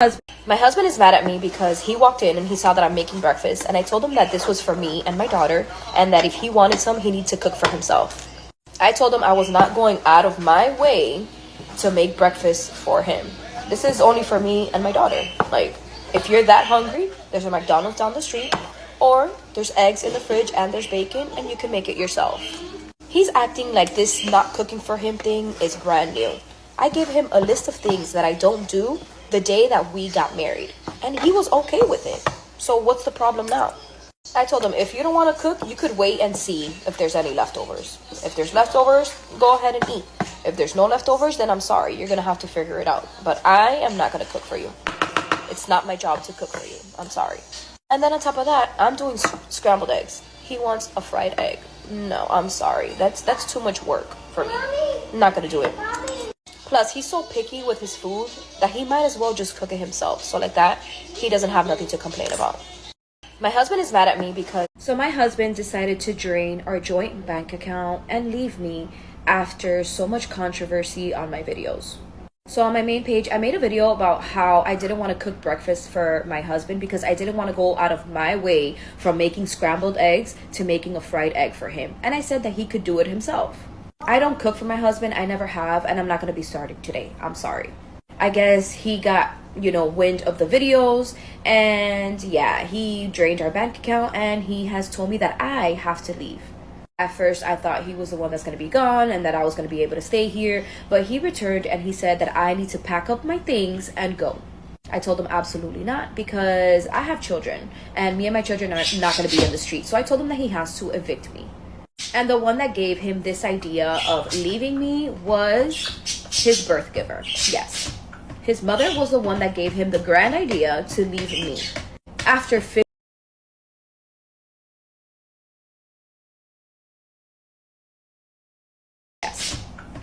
My husband is mad at me because he walked in and he saw that I'm making breakfast, and I told him that this was for me and my daughter, and that if he wanted some, he needs to cook for himself. I told him I was not going out of my way to make breakfast for him. This is only for me and my daughter. Like, if you're that hungry, there's a McDonald's down the street, or there's eggs in the fridge and there's bacon, and you can make it yourself. He's acting like this not cooking for him thing is brand new. I gave him a list of things that I don't do the day that we got married, and he was okay with it. So what's the problem now? I told him, if you don't want to cook, you could wait and see if there's any leftovers. If there's leftovers, go ahead and eat. If there's no leftovers, then I'm sorry, you're gonna have to figure it out. But I am not gonna cook for you. It's not my job to cook for you. I'm sorry. And then on top of that, I'm doing scrambled eggs. He wants a fried egg. No, I'm sorry. That's too much work for me. I'm not gonna do it. Plus, he's so picky with his food that he might as well just cook it himself. So like that, he doesn't have nothing to complain about. My husband is mad at me because... So my husband decided to drain our joint bank account and leave me after so much controversy on my videos. So on my main page, I made a video about how I didn't want to cook breakfast for my husband because I didn't want to go out of my way from making scrambled eggs to making a fried egg for him. And I said that he could do it himself. I don't cook for my husband. I never have, and I'm not going to be starting today. I'm sorry. I guess he got, wind of the videos, and yeah, he drained our bank account, and he has told me that I have to leave. At first, I thought he was the one that's going to be gone and that I was going to be able to stay here, but he returned and he said that I need to pack up my things and go. I told him absolutely not, because I have children, and me and my children are not going to be in the street. So I told him that he has to evict me. And the one that gave him this idea of leaving me was his birth giver. Yes. His mother was the one that gave him the grand idea to leave me. After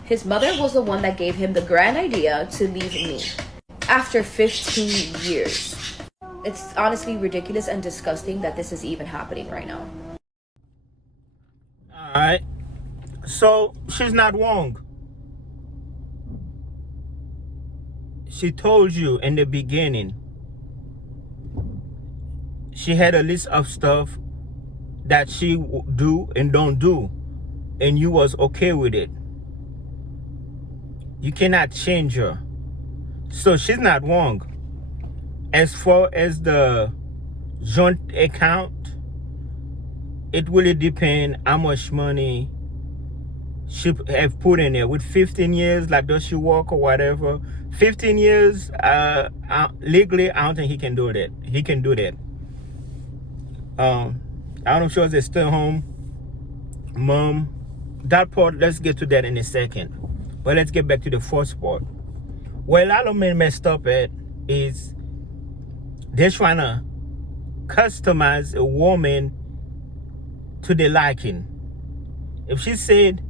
His mother was the one that gave him the grand idea to leave me. After 15 years. It's honestly ridiculous and disgusting that this is even happening right now. Alright. So she's not wrong. She told you in the beginning. She had a list of stuff that she do and don't do, and you was okay with it. You cannot change her. So she's not wrong. As far as the joint account, it really depends how much money she have put in there. With 15 years, like does she work or whatever, 15 years, legally, I don't think he can do that. He can do that. I don't know if she was a stay-home mom. That part, let's get to that in a second. But let's get back to the first part. Where a lot of men messed up at is they're trying to customize a woman to their liking. If she said,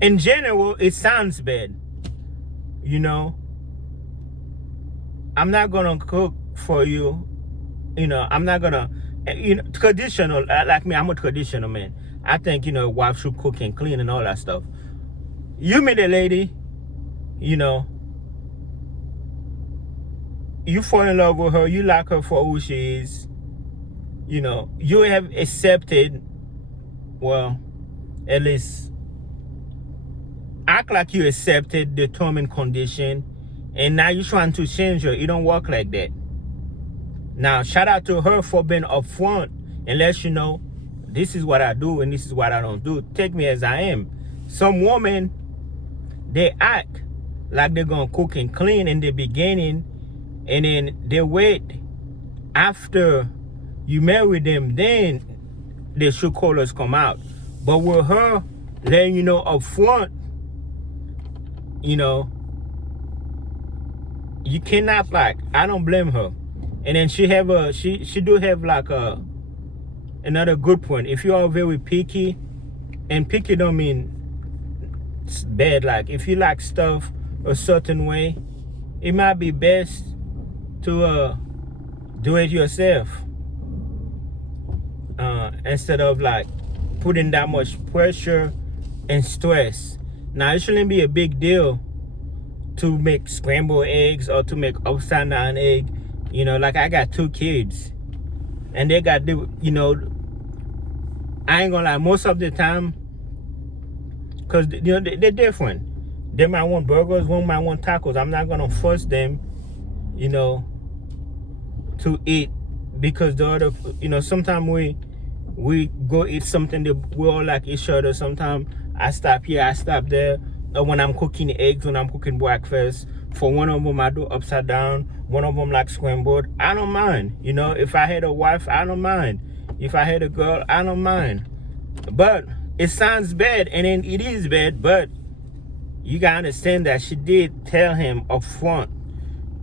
in general, it sounds bad. I'm not gonna cook for you. I'm not gonna, traditional, like me, I'm a traditional man. I think, wife should cook and clean and all that stuff. You meet a lady, you fall in love with her, you like her for who she is, you have accepted, well, at least act like you accepted the term and condition, and now you're trying to change her. It don't work like that. Now, shout out to her for being upfront and let you know, this is what I do and this is what I don't do. Take me as I am. Some women, they act like they're gonna cook and clean in the beginning, and then they wait after you marry them, then the true colors come out. But with her letting you know up front, you cannot, like, I don't blame her. And then she do have like another good point. If you are very picky, and picky don't mean it's bad, like if you like stuff a certain way, it might be best to do it yourself, instead of like putting that much pressure and stress. Now, it shouldn't be a big deal to make scrambled eggs or to make upside down egg You know, like I got 2 kids, and they got the, you know, I ain't gonna lie, most of the time, cause you know they're different. They might want burgers, one might want tacos. I'm not gonna force them, you know, to eat because the other, you know, sometimes we go eat something that we all like each other. Sometimes I stop here, I stop there. Or when I'm cooking eggs, when I'm cooking breakfast, for one of them I do upside down, one of them like scrambled. I don't mind. You know, if I had a wife, I don't mind. If I had a girl, I don't mind. But it sounds bad, and then it is bad, but you gotta understand that she did tell him up front,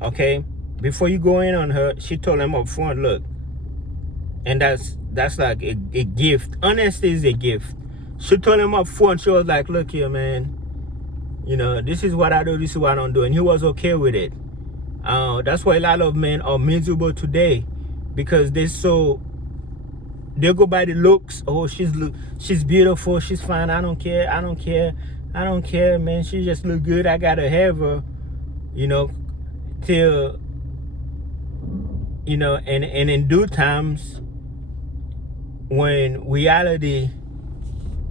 okay? Before you go in on her, she told him up front, look, and that's like a gift. Honesty is a gift. She told him up front, she was like, look here, man, you know, this is what I do, this is what I don't do, and he was okay with it. That's why a lot of men are miserable today, because they go by the looks. Oh, she's beautiful, she's fine, I don't care, man, she just look good, I gotta have her, you know, till, you know, and in due times, when reality,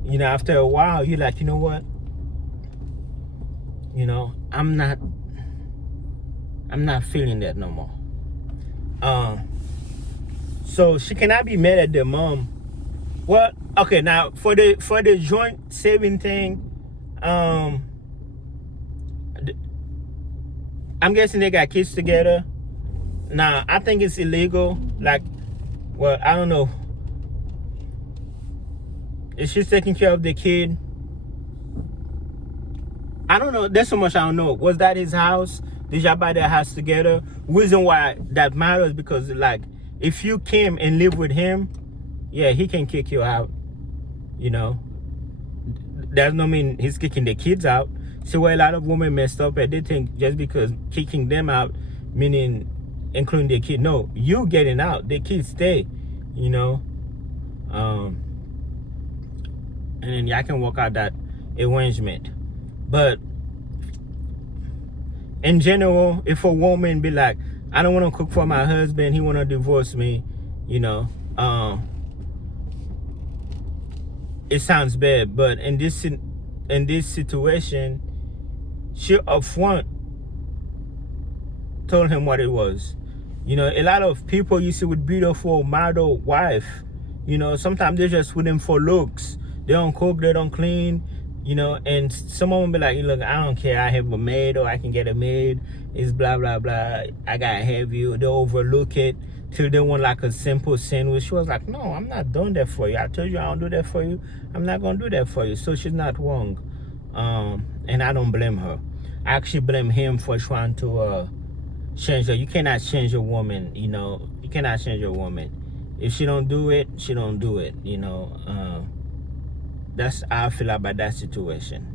you know, after a while, you're like, you know what, you know, I'm not feeling that no more. So she cannot be mad at the mom. Well, okay, now for the joint saving thing, I'm guessing they got kids together. Now, I think it's illegal. Like, well, I don't know. If she's taking care of the kid, I don't know. There's so much I don't know. Was that his house? Did y'all buy their house together? Reason why that matters, because like, if you came and live with him, yeah, he can kick you out. You know, that no mean he's kicking the kids out. So where a lot of women messed up and they think just because kicking them out, meaning including the kid, no, you getting out, the kids stay, you know. And then y'all can work out that arrangement. But in general, if a woman be like, I don't want to cook for my husband, he want to divorce me, you know, it sounds bad, but in this situation, she upfront told him what it was. You know, a lot of people you see with beautiful model wife, you know, sometimes they're just with them for looks. They don't cook, they don't clean, you know, and someone will be like, look, I don't care, I have a maid, or I can get a maid, it's blah blah blah, I gotta have you. They overlook it till they want like a simple sandwich. She was like, no, I'm not doing that for you. I told you I don't do that for you. I'm not gonna do that for you. So she's not wrong. And I don't blame her. I actually blame him for trying to change her. You cannot change a woman, you know. You cannot change a woman. If she don't do it, she don't do it, you know. That's how I feel about that situation.